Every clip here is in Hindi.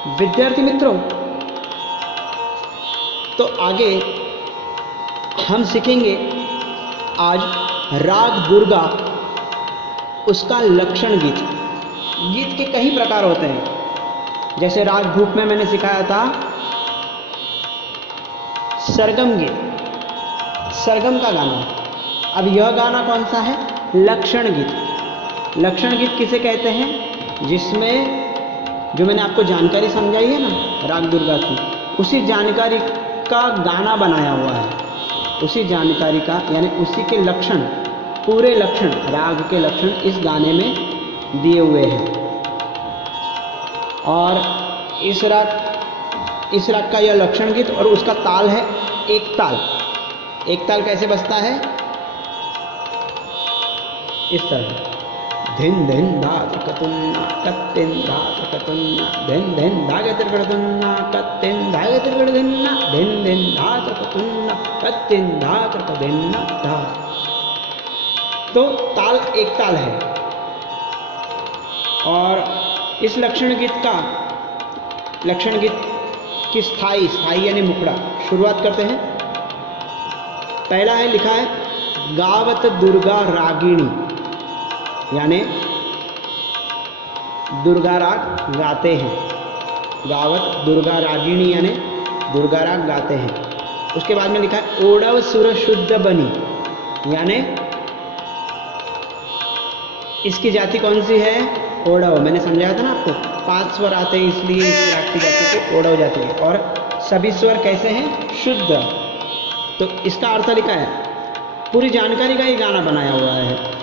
विद्यार्थी मित्रों, तो आगे हम सीखेंगे आज राग दुर्गा, उसका लक्षण गीत। गीत के कई प्रकार होते हैं। जैसे राग भूप में मैंने सिखाया था सरगम गीत, सरगम का गाना। अब यह गाना कौन सा है? लक्षण गीत। लक्षण गीत किसे कहते हैं? जिसमें जो मैंने आपको जानकारी समझाई है ना राग दुर्गा की, उसी जानकारी का गाना बनाया हुआ है। उसी जानकारी का यानी उसी के लक्षण, पूरे लक्षण, राग के लक्षण इस गाने में दिए हुए हैं। और इस राग का यह लक्षण गीत, और उसका ताल है एक ताल। एक ताल कैसे बजता है? इस तरह, धिन धिन धात कतुन्ना कत्तिन धात कतुन्ना धिन धिन धागतिर कतुन्ना कत्तिन धागतिर कतुन्ना धिन धिन धात कतुन्ना कत्तिन धात कतुन्ना धा। तो ताल एक ताल है। और इस लक्षण गीत की स्थाई यानी मुखड़ा। शुरुआत करते हैं। पहला है, लिखा है गावत दुर्गा रागिणी, यानी दुर्गा राग गाते हैं। गावत दुर्गा रागिणी यानी दुर्गा राग गाते हैं। उसके बाद में लिखा है ओडव सुर शुद्ध बनी, यानी इसकी जाति कौन सी है? ओडव। मैंने समझाया था ना आपको, 5 स्वर आते हैं, इसलिए इस राग की जाति को ओडव जाती है। और सभी स्वर कैसे हैं? शुद्ध। तो इसका अर्थ लिखा है, पूरी जानकारी का ये गाना बनाया हुआ है।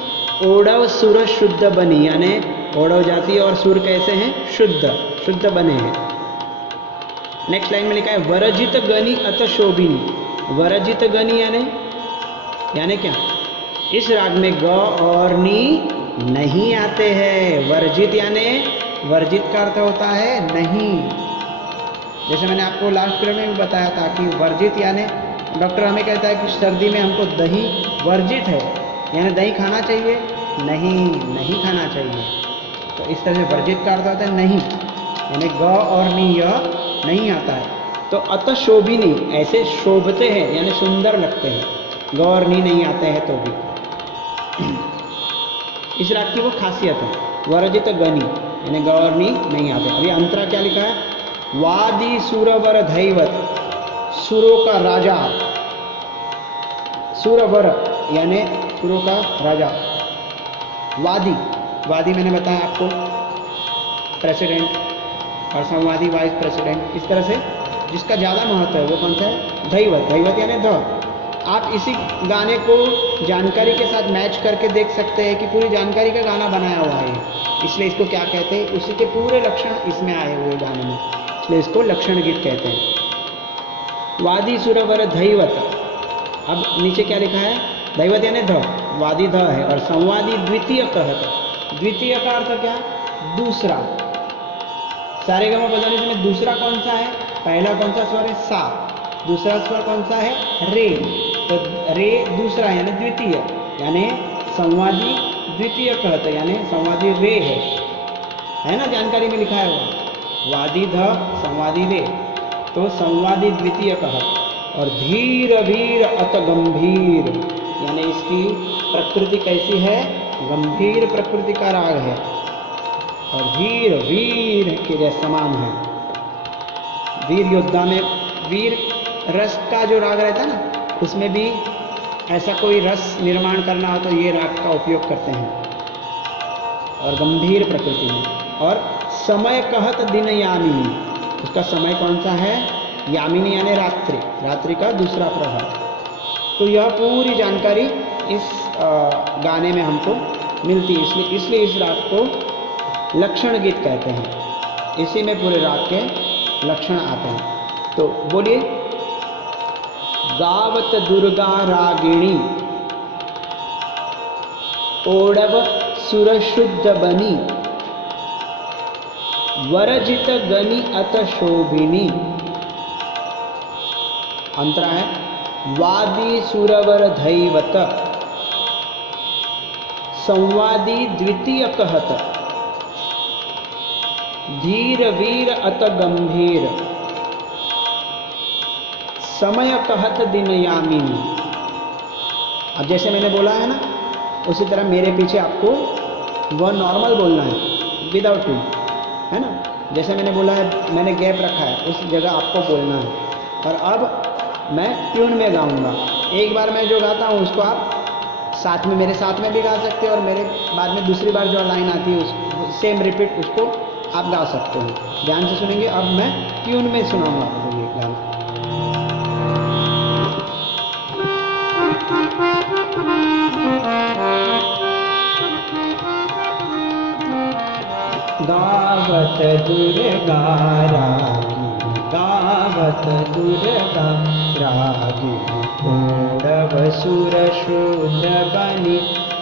ओडव सुर शुद्ध बनी, यानी ओडव जाति और सुर कैसे हैं? शुद्ध बने हैं। नेक्स्ट लाइन में लिखा है वरजित गनी अत शोभिनी। वरजित गनी यानी क्या? इस राग में ग और नी नहीं आते हैं। वर्जित यानी, वर्जित का अर्थ होता है नहीं। जैसे मैंने आपको लास्ट पीरियड में भी बताया था कि वर्जित यानी, डॉक्टर हमें कहता है कि सर्दी में हमको दही वर्जित है, यानी दही खाना चाहिए? नहीं खाना चाहिए। तो इस तरह से वर्जित का अर्थ होता है नहीं, यानी ग और नी यह नहीं आता है। तो अत शोभिनी, ऐसे शोभते हैं यानी सुंदर लगते हैं। ग और नी नहीं आते हैं तो भी। इस राग की वो खासियत है, वरजित गनी यानी ग और नी नहीं आते। अभी अंतरा क्या लिखा है? वादी सुरवर धैवत, सुरों का राजा। सुरवर यानी सुरों का राजा। वादी मैंने बताया आपको, प्रेसिडेंट और संवादी वाइस प्रेसिडेंट। इस तरह से जिसका ज़्यादा महत्व है वो कौन सा है? धैवत यानी ध। आप इसी गाने को जानकारी के साथ मैच करके देख सकते हैं कि पूरी जानकारी का गाना बनाया हुआ है, इसलिए इसको क्या कहते हैं? उसी के पूरे लक्षण इसमें आए हुए गाने में, इसलिए इसको लक्षण गीत कहते हैं। वादी सुरवर धैवत। अब नीचे क्या लिखा है? दैवत यानी ध, वादी ध है। और संवादी द्वितीय कहत। द्वितीय का अर्थ क्या? दूसरा। सारे गमा बजाने में दूसरा कौन सा है? पहला कौन सा स्वर है? सा। दूसरा स्वर कौन सा है? रे। तो रे दूसरा यानी द्वितीय, यानी संवादी द्वितीय कहत, यानी संवादी रे है ना, जानकारी में लिखा है वो वादी ध संवादी रे। तो संवादी द्वितीय कहत। और धीर वीर अत गंभीर, यानी इसकी प्रकृति कैसी है? गंभीर प्रकृति का राग है और धीर वीर के समान है। वीर योद्धा में वीर रस का जो राग रहता है ना, उसमें भी ऐसा कोई रस निर्माण करना हो तो ये राग का उपयोग करते हैं। और गंभीर प्रकृति में। और समय कहत दिन यामिनी, उसका समय कौन सा है? यामिनी यानी रात्रि, रात्रि का दूसरा प्रभाव। तो यह पूरी जानकारी इस गाने में हमको मिलती है, इसलिए इस राग को लक्षण गीत कहते हैं। इसी में पूरे राग के लक्षण आते हैं। तो बोलिए, गावत दुर्गा रागिणी, ओडव सुर शुद्ध बनी, वरजित गनी अत शोभिनी। अंतरा है वादी सुरवर धैवत, संवादी द्वितीय कहत, धीर वीर अत गंभीर, समय कहत दिन यामिनी। अब जैसे मैंने बोला है ना, उसी तरह मेरे पीछे आपको वह नॉर्मल बोलना है, विदाउट ट्यून, है ना। जैसे मैंने बोला है, मैंने गैप रखा है, उस जगह आपको बोलना है। और अब मैं ट्यून में गाऊंगा। एक बार मैं जो गाता हूँ उसको आप साथ में, मेरे साथ में भी गा सकते हैं, और मेरे बाद में दूसरी बार जो लाइन आती है उस सेम रिपीट उसको आप गा सकते हो। ध्यान से सुनेंगे। अब मैं ट्यून में सुनाऊंगा आपको ये गाना। गावत दुर्गा रागी, गावत दुर्गा रागी, ओढ़व सुर शुद्ध बनी,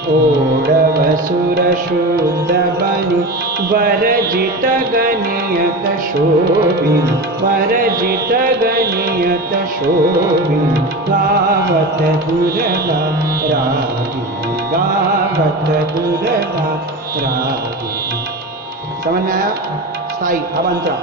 ओढ़व सुर शुद्ध बनी, वरजित गनियत शोभिनी, वरजित गनियत शोभिनी, गावत दुर्गा रागी, गावत दुर्गा रागी। समझ में आया? स्थाई। अब अंतरा।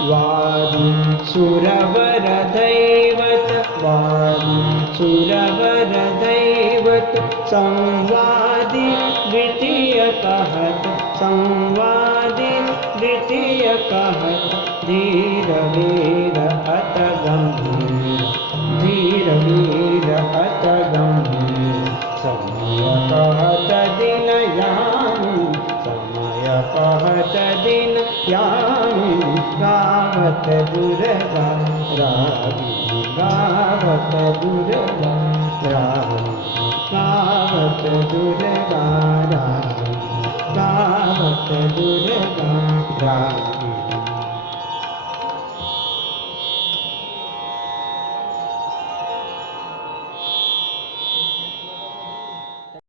वादी सुरवर दैवत, वादी सुरवर दैवत, संवादी द्वितीय कहत, संवादी द्वितीय कहत, धीर वीर अत गंभीर, धीर वीर अत गंभीर, समय कहत दिन यामी, समय कहत दिन यामी, गावत दुर्गा रागी, गावत दुर्गा रागी, गावत दुर्गा रागी, गावत दुर्गा रागी।